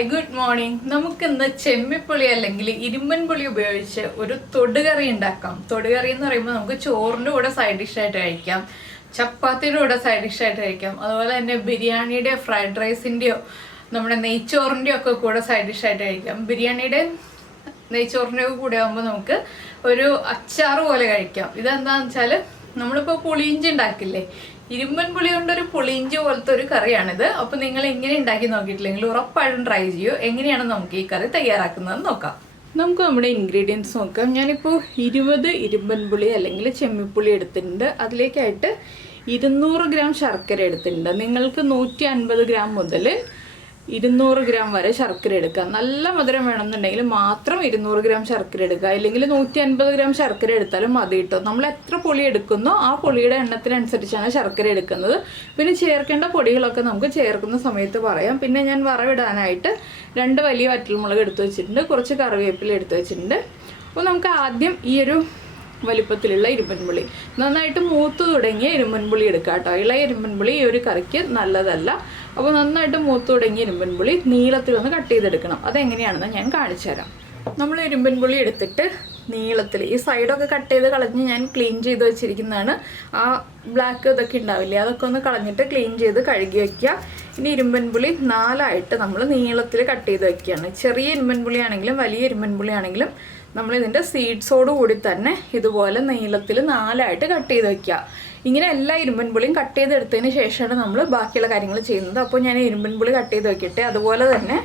Hi good morning. നമുക്കിന്ന് ചെമ്മിപ്പുളി അല്ലെങ്കിൽ ഇരുമ്പൻ പുളി ഉപയോഗിച്ച് ഒരു തൊടുകറി ഉണ്ടാക്കാം. തൊടുകറി എന്ന് പറയുമ്പോൾ നമുക്ക് ചോറിൻ്റെ കൂടെ സൈഡ് ഡിഷായിട്ട് കഴിക്കാം, ചപ്പാത്തിയുടെ കൂടെ സൈഡ് ഡിഷായിട്ട് കഴിക്കാം, അതുപോലെ തന്നെ ബിരിയാണിയുടെ ഫ്രൈഡ് റൈസിൻ്റെയോ നമ്മുടെ നെയ്ച്ചോറിൻ്റെയോ ഒക്കെ കൂടെ സൈഡ് ഡിഷായിട്ട് കഴിക്കാം. ബിരിയാണിയുടെ നെയ്ച്ചോറിൻ്റെ ഒക്കെ കൂടെ ആകുമ്പോൾ നമുക്ക് ഒരു അച്ചാർ പോലെ കഴിക്കാം. ഇതെന്താണെന്ന് വെച്ചാൽ നമ്മളിപ്പോൾ പുളിയിഞ്ചി ഉണ്ടാക്കില്ലേ, ഇരുമ്പൻ പുളി കൊണ്ടൊരു പുളിയിഞ്ചി പോലത്തെ ഒരു കറിയാണിത്. അപ്പോൾ നിങ്ങൾ എങ്ങനെ ഉണ്ടാക്കി നോക്കിയിട്ടില്ലെങ്കിൽ ഉറപ്പായിട്ടും ട്രൈ ചെയ്യൂ. എങ്ങനെയാണ് നമുക്ക് ഈ കറി തയ്യാറാക്കുന്നതെന്ന് നോക്കാം. നമുക്ക് നമ്മുടെ ഇൻഗ്രീഡിയൻസ് നോക്കാം. ഞാനിപ്പോൾ 20 ഇരുമ്പൻ പുളി അല്ലെങ്കിൽ ചെമ്മിപ്പുളി എടുത്തിട്ടുണ്ട്. അതിലേക്കായിട്ട് 200 ഗ്രാം ശർക്കര എടുത്തിട്ടുണ്ട്. നിങ്ങൾക്ക് 150 ഗ്രാം മുതൽ 200 ഗ്രാം വരെ ശർക്കര എടുക്കുക. നല്ല മധുരം വേണമെന്നുണ്ടെങ്കിൽ മാത്രം 200 ഗ്രാം ശർക്കര എടുക്കുക, അല്ലെങ്കിൽ 150 ഗ്രാം ശർക്കര എടുത്താലും മതി കേട്ടോ. നമ്മൾ എത്ര പുളി എടുക്കുന്നോ ആ പുളിയുടെ എണ്ണത്തിനനുസരിച്ചാണ് ശർക്കര എടുക്കുന്നത്. പിന്നെ ചേർക്കേണ്ട പൊടികളൊക്കെ നമുക്ക് ചേർക്കുന്ന സമയത്ത് പറയാം. പിന്നെ ഞാൻ വറവിടാനായിട്ട് 2 വലിയ വറ്റൽമുളക് എടുത്തു വെച്ചിട്ടുണ്ട്, കുറച്ച് കറിവേപ്പില എടുത്തു വെച്ചിട്ടുണ്ട്. അപ്പോൾ നമുക്ക് ആദ്യം ഈ ഒരു വലിപ്പത്തിലുള്ള ഇരുമ്പൻ പുളി, നന്നായിട്ട് മൂത്ത് തുടങ്ങിയ ഇരുമ്പൻ പുളി എടുക്കുക കേട്ടോ. ഇളയ ഇരുമ്പൻ പുളി ഈ ഒരു കറിക്ക് നല്ലതല്ല. അപ്പോൾ നന്നായിട്ട് മൂത്ത് തുടങ്ങിയ ഇരുമ്പൻ പുളി നീളത്തിൽ ഒന്ന് കട്ട് ചെയ്തെടുക്കണം. അതെങ്ങനെയാണെന്ന് ഞാൻ കാണിച്ചു തരാം. നമ്മൾ ഇരുമ്പൻ പുളി എടുത്തിട്ട് നീളത്തിൽ ഈ സൈഡൊക്കെ കട്ട് ചെയ്ത് കളഞ്ഞ് ഞാൻ ക്ലീൻ ചെയ്ത് വെച്ചിരിക്കുന്നതാണ്. ആ ബ്ലാക്ക് ഇതൊക്കെ ഉണ്ടാവില്ലേ, അതൊക്കെ ഒന്ന് കളഞ്ഞിട്ട് ക്ലീൻ ചെയ്ത് കഴുകി വയ്ക്കുക. ഇനി ഇരുമ്പൻ പുളി 4ആയിട്ട് നമ്മൾ നീളത്തിൽ കട്ട് ചെയ്ത് വയ്ക്കുകയാണ്. ചെറിയ ഇരുമ്പൻ പുളി ആണെങ്കിലും വലിയ ഇരുമ്പൻ പുളി ആണെങ്കിലും നമ്മളിതിൻ്റെ സീഡ്സോട് കൂടി തന്നെ ഇതുപോലെ നീളത്തിൽ 4ആയിട്ട് കട്ട് ചെയ്ത് വയ്ക്കുക. ഇങ്ങനെ എല്ലാ ഇരുമ്പൻ പുളിയും കട്ട് ചെയ്തെടുത്തതിന് ശേഷമാണ് നമ്മൾ ബാക്കിയുള്ള കാര്യങ്ങൾ ചെയ്യുന്നത്. അപ്പോൾ ഞാൻ ഇരുമ്പൻ പുളി കട്ട് ചെയ്ത് വയ്ക്കട്ടെ. അതുപോലെ തന്നെ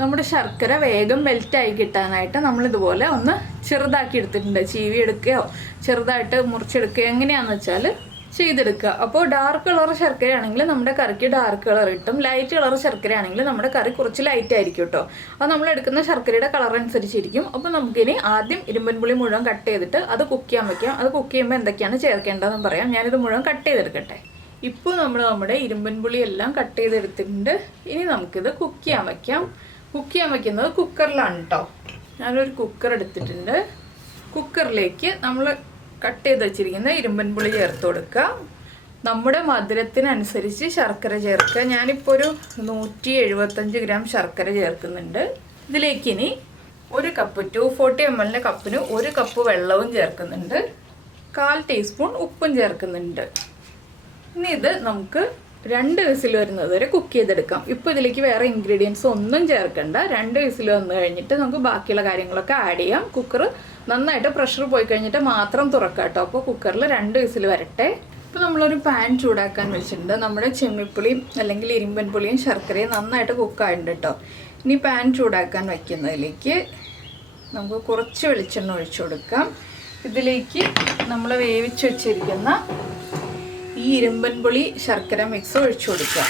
നമ്മുടെ ശർക്കര വേഗം മെൽറ്റായി കിട്ടാനായിട്ട് നമ്മളിതുപോലെ ഒന്ന് ചെറുതാക്കി എടുത്തിട്ടുണ്ട്. ചീവി എടുക്കുകയോ ചെറുതായിട്ട് മുറിച്ചെടുക്കുകയോ എങ്ങനെയാണെന്ന് വെച്ചാൽ ചെയ്തെടുക്കുക. അപ്പോൾ ഡാർക്ക് കളർ ശർക്കര ആണെങ്കിൽ നമ്മുടെ കറിക്ക് ഡാർക്ക് കളർ കിട്ടും, ലൈറ്റ് കളർ ശർക്കര ആണെങ്കിൽ നമ്മുടെ കറി കുറച്ച് ലൈറ്റ് ആയിരിക്കും കേട്ടോ. അത് നമ്മൾ എടുക്കുന്ന ശർക്കരയുടെ കളർ അനുസരിച്ചിരിക്കും. അപ്പോൾ നമുക്കിനി ആദ്യം ഇരുമ്പൻ പുളി മുഴുവൻ കട്ട് ചെയ്തിട്ട് അത് കുക്ക് ചെയ്യാൻ വയ്ക്കാം. അത് കുക്ക് ചെയ്യുമ്പോൾ എന്തൊക്കെയാണ് ചേർക്കേണ്ടതെന്ന് പറയാം. ഞാനിത് മുഴുവൻ കട്ട് ചെയ്തെടുക്കട്ടെ. ഇപ്പോൾ നമ്മൾ നമ്മുടെ ഇരുമ്പൻ പുളി എല്ലാം കട്ട് ചെയ്തെടുത്തിട്ടുണ്ട്. ഇനി നമുക്കിത് കുക്ക് ചെയ്യാൻ വയ്ക്കാം. കുക്ക് ചെയ്യാൻ വയ്ക്കുന്നത് കുക്കറിലാണ് കേട്ടോ. ഞാനൊരു കുക്കർ എടുത്തിട്ടുണ്ട്. കുക്കറിലേക്ക് നമ്മൾ കട്ട് ചെയ്ത് വെച്ചിരിക്കുന്ന ഇരുമ്പൻ പുളി ചേർത്ത് കൊടുക്കുക. നമ്മുടെ മധുരത്തിനനുസരിച്ച് ശർക്കര ചേർക്കുക. ഞാനിപ്പോൾ ഒരു 175 ഗ്രാം ശർക്കര ചേർക്കുന്നുണ്ട്. ഇതിലേക്ക് ഇനി 1 കപ്പ് 240 ml കപ്പിന് 1 കപ്പ് വെള്ളവും ചേർക്കുന്നുണ്ട്. 1/4 ടീസ്പൂൺ ഉപ്പും ചേർക്കുന്നുണ്ട്. ഇനി ഇത് നമുക്ക് 2 വിസിൽ വരുന്നത് വരെ കുക്ക് ചെയ്തെടുക്കാം. ഇപ്പോൾ ഇതിലേക്ക് വേറെ ഇൻഗ്രീഡിയൻസ് ഒന്നും ചേർക്കണ്ട. 2 വിസിൽ വന്നു കഴിഞ്ഞിട്ട് നമുക്ക് ബാക്കിയുള്ള കാര്യങ്ങളൊക്കെ ആഡ് ചെയ്യാം. കുക്കർ നന്നായിട്ട് പ്രഷർ പോയി കഴിഞ്ഞിട്ട് മാത്രം തുറക്കാം കേട്ടോ. അപ്പോൾ കുക്കറിൽ 2 വിസിൽ വരട്ടെ. ഇപ്പോൾ നമ്മളൊരു പാൻ ചൂടാക്കാൻ വെച്ചിട്ടുണ്ട്. നമ്മുടെ ചെമ്മിപ്പുളിയും അല്ലെങ്കിൽ ഇരുമ്പൻ പുളിയും ശർക്കരയും നന്നായിട്ട് കുക്കായിട്ടുണ്ട് കേട്ടോ. ഇനി പാൻ ചൂടാക്കാൻ വയ്ക്കുന്നതിലേക്ക് നമുക്ക് കുറച്ച് വെളിച്ചെണ്ണ ഒഴിച്ചു കൊടുക്കാം. ഇതിലേക്ക് നമ്മൾ വേവിച്ച് വെച്ചിരിക്കുന്ന ഈ ഇരുമ്പൻ പുളി ശർക്കര മിക്സ് ഒഴിച്ചു കൊടുക്കുക.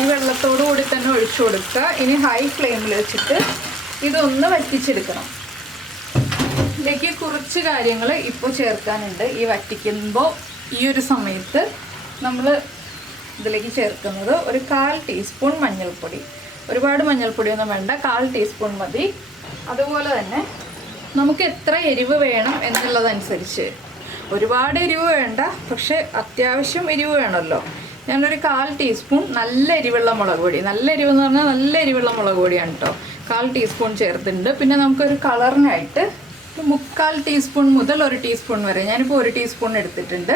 ഈ വെള്ളത്തോടു കൂടി തന്നെ ഒഴിച്ചു കൊടുക്കുക. ഇനി ഹൈ ഫ്ലെയിമിൽ വെച്ചിട്ട് ഇതൊന്ന് വറ്റിച്ചെടുക്കണം. ഇതിലേക്ക് കുറച്ച് കാര്യങ്ങൾ ഇപ്പോൾ ചേർക്കാനുണ്ട്. ഈ വറ്റിക്കുമ്പോൾ ഈ ഒരു സമയത്ത് നമ്മൾ ഇതിലേക്ക് ചേർക്കുന്നത് ഒരു 1/4 ടീസ്പൂൺ മഞ്ഞൾപ്പൊടി. ഒരുപാട് മഞ്ഞൾപ്പൊടിയൊന്നും വേണ്ട, 1/4 ടീസ്പൂൺ മതി. അതുപോലെ തന്നെ നമുക്ക് എത്ര എരിവ് വേണം എന്നുള്ളതനുസരിച്ച്, ഒരുപാട് എരിവ് വേണ്ട, പക്ഷെ അത്യാവശ്യം എരിവ് വേണമല്ലോ. ഞാനൊരു 1/4 ടീസ്പൂൺ നല്ല എരിവുള്ള മുളക് പൊടി, നല്ല എരിവെന്ന് പറഞ്ഞാൽ നല്ല എരിവുള്ള മുളക് പൊടിയാണ് കേട്ടോ, 1/4 ടീസ്പൂൺ ചേർത്തിട്ടുണ്ട്. പിന്നെ നമുക്കൊരു കളറിനായിട്ട് 3/4 ടീസ്പൂൺ മുതൽ 1 ടീസ്പൂൺ വരെ, ഞാനിപ്പോൾ 1 ടീസ്പൂൺ എടുത്തിട്ടുണ്ട്,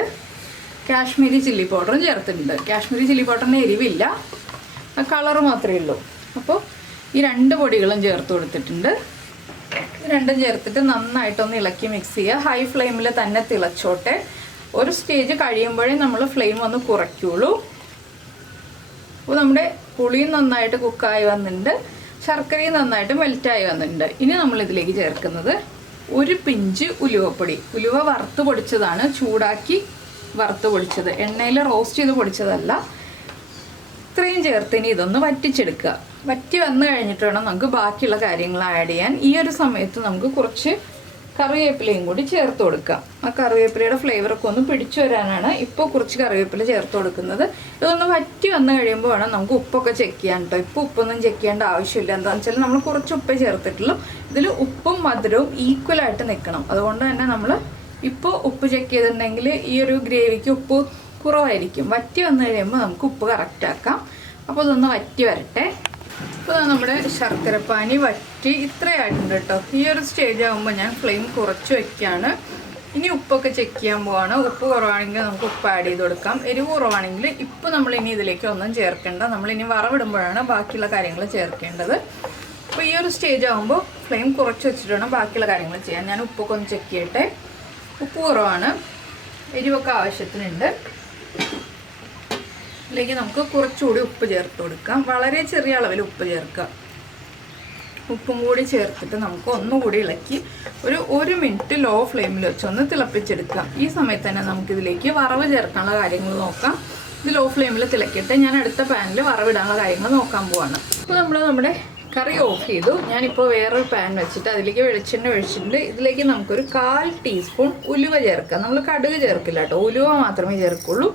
കാശ്മീരി ചില്ലി പൗഡറും ചേർത്തിട്ടുണ്ട്. കാശ്മീരി ചില്ലി പൗഡറിന് എരിവില്ല, കളറ് മാത്രമേ ഉള്ളൂ. അപ്പോൾ ഈ 2 പൊടികളും ചേർത്ത് കൊടുത്തിട്ടുണ്ട്. രണ്ടും ചേർത്തിട്ട് നന്നായിട്ടൊന്ന് ഇളക്കി മിക്സ് ചെയ്യുക. ഹൈ ഫ്ലെയിമിൽ തന്നെ തിളച്ചോട്ടെ. ഒരു സ്റ്റേജ് കഴിയുമ്പോഴേ നമ്മൾ ഫ്ലെയിം ഒന്ന് കുറയ്ക്കുള്ളൂ. അപ്പോൾ നമ്മുടെ പുളിയും നന്നായിട്ട് കുക്കായി വന്നിട്ടുണ്ട്, ശർക്കരയും നന്നായിട്ട് മെൽറ്റായി വന്നിട്ടുണ്ട്. ഇനി നമ്മൾ ഇതിലേക്ക് ചേർക്കുന്നത് 1 പിഞ്ച് ഉലുവപ്പൊടി. ഉലുവ വറുത്ത് പൊടിച്ചതാണ്, ചൂടാക്കി വറുത്ത് പൊടിച്ചത്, എണ്ണയിൽ റോസ്റ്റ് ചെയ്ത് പൊടിച്ചതല്ല. ഇത്രയും ചേർത്ത് ഇനി ഇതൊന്ന് വറ്റിച്ചെടുക്കുക. വറ്റി വന്നു കഴിഞ്ഞിട്ട് വേണം നമുക്ക് ബാക്കിയുള്ള കാര്യങ്ങൾ ആഡ് ചെയ്യാൻ. ഈ ഒരു സമയത്ത് നമുക്ക് കുറച്ച് കറിവേപ്പിലയും കൂടി ചേർത്ത് കൊടുക്കാം. ആ കറിവേപ്പിലയുടെ ഫ്ലേവറൊക്കെ ഒന്ന് പിടിച്ചു വരാനാണ് ഇപ്പോൾ കുറച്ച് കറിവേപ്പില ചേർത്ത് കൊടുക്കുന്നത്. ഇതൊന്ന് വറ്റി വന്നു കഴിയുമ്പോൾ വേണം നമുക്ക് ഉപ്പൊക്കെ ചെക്ക് ചെയ്യാൻ കേട്ടോ. ഇപ്പോൾ ഉപ്പൊന്നും ചെക്ക് ചെയ്യേണ്ട ആവശ്യമില്ല. എന്താണെന്ന് വെച്ചാൽ നമ്മൾ കുറച്ച് ഉപ്പേ ചേർത്തിട്ടുള്ളൂ. ഇതിൽ ഉപ്പും മധുരവും ഈക്വലായിട്ട് നിൽക്കണം. അതുകൊണ്ട് തന്നെ നമ്മൾ ഇപ്പോൾ ഉപ്പ് ചെക്ക് ചെയ്തിട്ടുണ്ടെങ്കിൽ ഈ ഒരു ഗ്രേവിക്ക് ഉപ്പ് കുറവായിരിക്കും. വറ്റി വന്നു കഴിയുമ്പോൾ നമുക്ക് ഉപ്പ് കറക്റ്റ് ആക്കാം. അപ്പോൾ ഇതൊന്ന് വറ്റി വരട്ടെ. അപ്പോൾ നമ്മുടെ ശർക്കരപ്പാനി വറ്റി ഇത്രയായിട്ടുണ്ട് കേട്ടോ. ഈ ഒരു സ്റ്റേജ് ആകുമ്പോൾ ഞാൻ ഫ്ലെയിം കുറച്ച് വയ്ക്കുകയാണ്. ഇനി ഉപ്പൊക്കെ ചെക്ക് ചെയ്യാൻ പോവാണ്. ഉപ്പ് കുറവാണെങ്കിൽ നമുക്ക് ഉപ്പ് ആഡ് ചെയ്ത് കൊടുക്കാം. എരിവ് കുറവാണെങ്കിൽ ഇപ്പോൾ നമ്മളിനി ഇതിലേക്ക് ഒന്നും ചേർക്കേണ്ട. നമ്മളിനി വറവിടുമ്പോഴാണ് ബാക്കിയുള്ള കാര്യങ്ങൾ ചേർക്കേണ്ടത്. അപ്പോൾ ഈ ഒരു സ്റ്റേജ് ആകുമ്പോൾ ഫ്ലെയിം കുറച്ച് വെച്ചിട്ട് വേണം ബാക്കിയുള്ള കാര്യങ്ങൾ ചെയ്യാൻ. ഞാൻ ഉപ്പൊക്കെ ഒന്ന് ചെക്ക് ചെയ്യട്ടെ. ഉപ്പ് കുറവാണ്, എരിവൊക്കെ ആവശ്യത്തിനുണ്ട്. ഇതിലേക്ക് നമുക്ക് കുറച്ചുകൂടി ഉപ്പ് ചേർത്ത് കൊടുക്കാം. വളരെ ചെറിയ അളവിൽ ഉപ്പ് ചേർക്കുക. ഉപ്പും കൂടി ചേർത്തിട്ട് നമുക്ക് ഒന്നുകൂടി ഇളക്കി ഒരു മിനിറ്റ് ലോ ഫ്ലെയിമിൽ വെച്ച് ഒന്ന് തിളപ്പിച്ചെടുക്കാം. ഈ സമയത്ത് തന്നെ നമുക്കിതിലേക്ക് വറവ് ചേർക്കാനുള്ള കാര്യങ്ങൾ നോക്കാം. ഇത് ലോ ഫ്ലെയിമിൽ തിളക്കിയിട്ട് ഞാൻ അടുത്ത പാനിൽ വറവിടാനുള്ള കാര്യങ്ങൾ നോക്കാൻ പോവാണ്. അപ്പോൾ നമ്മുടെ കറി ഓഫ് ചെയ്തു. ഞാനിപ്പോൾ വേറൊരു പാൻ വെച്ചിട്ട് അതിലേക്ക് വെളിച്ചെണ്ണ ഒഴിച്ചിട്ടുണ്ട്. ഇതിലേക്ക് നമുക്കൊരു 1/4 ടീസ്പൂൺ ഉലുവ ചേർക്കാം. നമ്മൾ കടുക് ചേർക്കില്ല കേട്ടോ, ഉലുവ മാത്രമേ ചേർക്കുള്ളൂ.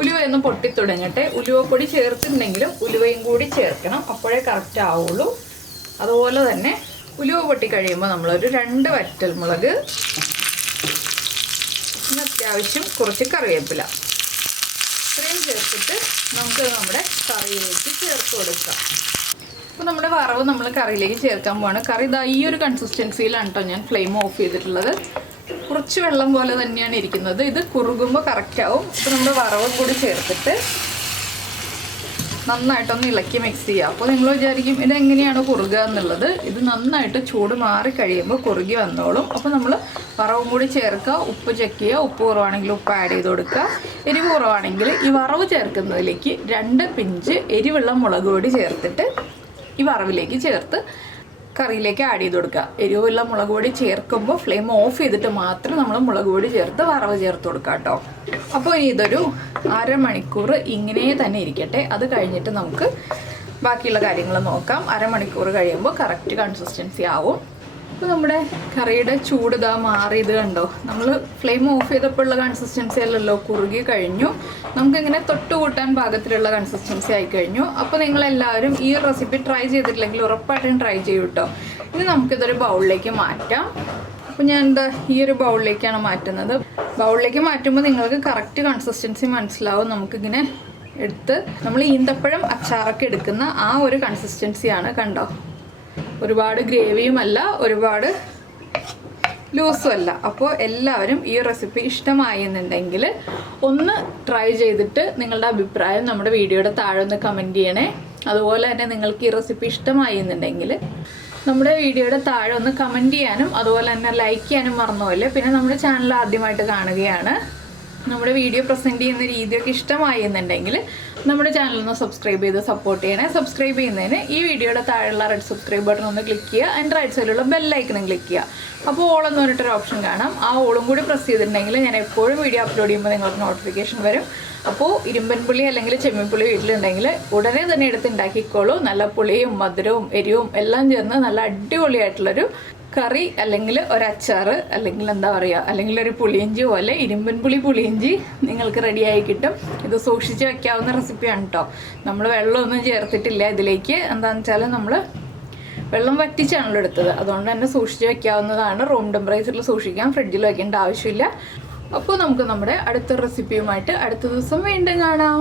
ഉലുവ ഒന്ന് പൊട്ടിത്തുടങ്ങട്ടെ. ഉലുവപ്പൊടി ചേർത്തിട്ടുണ്ടെങ്കിലും ഉലുവയും കൂടി ചേർക്കണം, അപ്പോഴേ കറക്റ്റ് ആവുള്ളൂ. അതുപോലെ തന്നെ ഉലുവ പൊട്ടി കഴിയുമ്പോൾ നമ്മളൊരു 2 വറ്റൽമുളക്, പിന്നെ അത്യാവശ്യം കുറച്ച് കറിവേപ്പില ഇത്രയും ചേർത്തിട്ട് നമുക്ക് നമ്മുടെ കറിയിലേക്ക് ചേർത്ത് കൊടുക്കാം. അപ്പോൾ നമ്മുടെ വറവ് നമ്മൾ കറിയിലേക്ക് ചേർക്കാൻ പോവാണ്. കറി ഇതാ ഈ ഒരു കൺസിസ്റ്റൻസിയിലാണ് കേട്ടോ ഞാൻ ഫ്ലെയിം ഓഫ് ചെയ്തിട്ടുള്ളത്. കുറച്ച് വെള്ളം പോലെ തന്നെയാണ് ഇരിക്കുന്നത്. ഇത് കുറുകുമ്പോൾ കറക്റ്റ് ആവും. അപ്പോൾ നമ്മുടെ വറവും കൂടി ചേർത്തിട്ട് നന്നായിട്ടൊന്ന് ഇളക്കി മിക്സ് ചെയ്യുക. അപ്പോൾ നിങ്ങൾ വിചാരിക്കും ഇതെങ്ങനെയാണ് കുറുകുക എന്നുള്ളത്. ഇത് നന്നായിട്ട് ചൂട് മാറി കഴിയുമ്പോൾ കുറുകി വന്നോളും. അപ്പോൾ നമ്മൾ വറവും കൂടി ചേർക്കുക, ഉപ്പ് ചെക്ക് ചെയ്യുക. ഉപ്പ് കുറവാണെങ്കിൽ ഉപ്പ് ആഡ് ചെയ്ത് കൊടുക്കുക. എരിവ് കുറവാണെങ്കിൽ ഈ വറവ് ചേർക്കുന്നതിലേക്ക് 2 പിഞ്ച് എരിവുള്ള മുളക് പൊടി ചേർത്തിട്ട് ഈ വറവിലേക്ക് ചേർത്ത് കറിയിലേക്ക് ആഡ് ചെയ്ത് കൊടുക്കുക. എരിവുള്ള മുളക് പൊടി ചേർക്കുമ്പോൾ ഫ്ലെയിം ഓഫ് ചെയ്തിട്ട് മാത്രം നമ്മൾ മുളക് പൊടി ചേർത്ത് വറവ് ചേർത്ത് കൊടുക്കുക കേട്ടോ. അപ്പോൾ ഇനി ഇതൊരു 1/2 മണിക്കൂർ ഇങ്ങനെ തന്നെ ഇരിക്കട്ടെ. അത് കഴിഞ്ഞിട്ട് നമുക്ക് ബാക്കിയുള്ള കാര്യങ്ങൾ നോക്കാം. 1/2 മണിക്കൂർ കഴിയുമ്പോൾ കറക്റ്റ് കൺസിസ്റ്റൻസി ആവും. അപ്പോൾ നമ്മുടെ കറിയുടെ ചൂട് ഇതാ മാറിയത് കണ്ടോ. നമ്മൾ ഫ്ലെയിം ഓഫ് ചെയ്തപ്പോഴുള്ള കൺസിസ്റ്റൻസി അല്ലല്ലോ, കുറുകി കഴിഞ്ഞു. നമുക്കിങ്ങനെ തൊട്ട് കൂട്ടാൻ പാകത്തിലുള്ള കൺസിസ്റ്റൻസി ആയി കഴിഞ്ഞു. അപ്പോൾ നിങ്ങളെല്ലാവരും ഈ റെസിപ്പി ട്രൈ ചെയ്തിട്ടില്ലെങ്കിൽ ഉറപ്പായിട്ടും ട്രൈ ചെയ്യൂ കേട്ടോ. ഇനി നമുക്കിതൊരു ബൗളിലേക്ക് മാറ്റാം. അപ്പോൾ ഞാൻ എന്താ ഈ ഒരു ബൗളിലേക്കാണ് മാറ്റുന്നത്. ബൗളിലേക്ക് മാറ്റുമ്പോൾ നിങ്ങൾക്ക് കറക്റ്റ് കൺസിസ്റ്റൻസി മനസ്സിലാവും. നമുക്കിങ്ങനെ എടുത്ത് നമ്മൾ ഈന്തപ്പഴം അച്ചാറൊക്കെ എടുക്കുന്ന ആ ഒരു കൺസിസ്റ്റൻസിയാണ് കണ്ടോ. ഒരുപാട് ഗ്രേവിയും അല്ല, ഒരുപാട് ലൂസും അല്ല. അപ്പോൾ എല്ലാവരും ഈ റെസിപ്പി ഇഷ്ടമായി എന്നുണ്ടെങ്കിൽ ഒന്ന് ട്രൈ ചെയ്തിട്ട് നിങ്ങളുടെ അഭിപ്രായം നമ്മുടെ വീഡിയോയുടെ താഴെ ഒന്ന് കമൻറ്റ് ചെയ്യണേ. അതുപോലെ തന്നെ നിങ്ങൾക്ക് ഈ റെസിപ്പി ഇഷ്ടമായി എന്നുണ്ടെങ്കിൽ നമ്മുടെ വീഡിയോയുടെ താഴെ ഒന്ന് കമൻറ്റ് ചെയ്യാനും അതുപോലെ തന്നെ ലൈക്ക് ചെയ്യാനും മറന്നുപോലെ. പിന്നെ നമ്മുടെ ചാനൽ ആദ്യമായിട്ട് കാണുകയാണ്, നമ്മുടെ വീഡിയോ പ്രസൻറ്റ് ചെയ്യുന്ന രീതിയൊക്കെ ഇഷ്ടമായി എന്നുണ്ടെങ്കിൽ നമ്മുടെ ചാനലൊന്ന് സബ്സ്ക്രൈബ് ചെയ്ത് സപ്പോർട്ട് ചെയ്യണേ. സബ്സ്ക്രൈബ് ചെയ്യുന്നതിന് ഈ വീഡിയോയുടെ താഴെയുള്ള റെഡ് സബ്സ്ക്രൈബ് ബട്ടൺ ഒന്ന് ക്ലിക്ക് ചെയ്യുക. അതിൻ്റെ റൈറ്റ് സൈഡിലുള്ള ബെല്ലൈക്കണും ക്ലിക്ക് ചെയ്യുക. അപ്പോൾ ഓളെന്ന് പറഞ്ഞിട്ടൊരു ഓപ്ഷൻ കാണാം. ആ ഓളും കൂടി പ്രസ് ചെയ്തിട്ടുണ്ടെങ്കിൽ ഞാൻ എപ്പോഴും വീഡിയോ അപ്ലോഡ് ചെയ്യുമ്പോൾ നിങ്ങൾക്ക് നോട്ടിഫിക്കേഷൻ വരും. അപ്പോൾ ഇരുമ്പൻ പുളി അല്ലെങ്കിൽ ചെമ്മിപ്പുളി വീട്ടിലുണ്ടെങ്കിൽ ഉടനെ തന്നെ എടുത്ത് ഉണ്ടാക്കിക്കോളൂ. നല്ല പുളിയും മധുരവും എരിവും എല്ലാം ചേർന്ന് നല്ല അടിപൊളിയായിട്ടുള്ളൊരു കറി അല്ലെങ്കിൽ ഒരു അച്ചാർ അല്ലെങ്കിൽ എന്താ പറയുക, അല്ലെങ്കിൽ ഒരു പുളിയിഞ്ചി പോലെ ഇരുമ്പൻ പുളി പുളിയിഞ്ചി നിങ്ങൾക്ക് റെഡിയായി കിട്ടും. ഇത് സൂക്ഷിച്ച് വെക്കാവുന്ന റെസിപ്പിയാണ് കേട്ടോ. നമ്മൾ വെള്ളമൊന്നും ചേർത്തിട്ടില്ല ഇതിലേക്ക്. എന്താണെന്ന് വെച്ചാൽ നമ്മൾ വെള്ളം വറ്റിച്ചാണല്ലോ എടുത്തത്. അതുകൊണ്ട് തന്നെ സൂക്ഷിച്ച് വെക്കാവുന്നതാണ്. റൂം ടെമ്പറേച്ചറിൽ സൂക്ഷിക്കാം, ഫ്രിഡ്ജിൽ വെക്കേണ്ട ആവശ്യമില്ല. അപ്പോൾ നമുക്ക് നമ്മുടെ അടുത്ത റെസിപ്പിയുമായിട്ട് അടുത്ത ദിവസം വീണ്ടും കാണാം.